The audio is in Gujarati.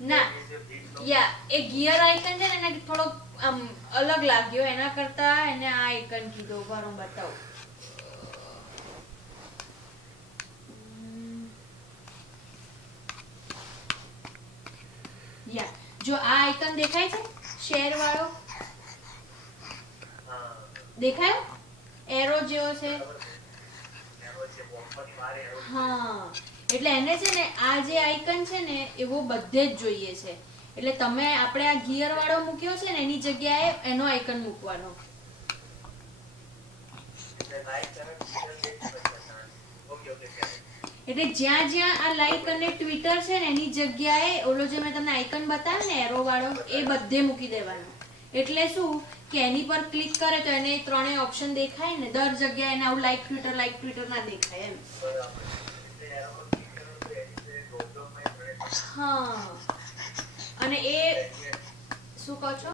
ના યા એ ગિયર આઇકન છે ને એને થોડો આમ અલગ લાગ્યો એના કરતા એને આ આઇકન કીધો ઉભા હું બતાવું યા જો આ આઇકન દેખાય છે શેર વાળો દેખાય એરો જેવો છે હા એટલે એને છે ને આ જે આઇકન છે ને એવો બધે જ જોઈએ છે એટલે તમે આપણે આ ગિયર વાળો મૂક્યો છે ને એની જગ્યાએ એનો આઇકન મૂકવાનો એટલે જ્યાં જ્યાં આ લાઈક અને ટ્વિટર છે ને એની જગ્યાએ ઓલો જે મેં તમને આઇકન બતાવ્યો ને એરો વાળો એ બધે મૂકી દેવાનો એટલે શું કે એની પર ક્લિક કરે તો એને ત્રણેય ઓપ્શન દેખાય ને દર જગ્યાએ એને આવું લાઈક ટ્વિટર ના દેખાય એમ હા અને એ શું કહો છો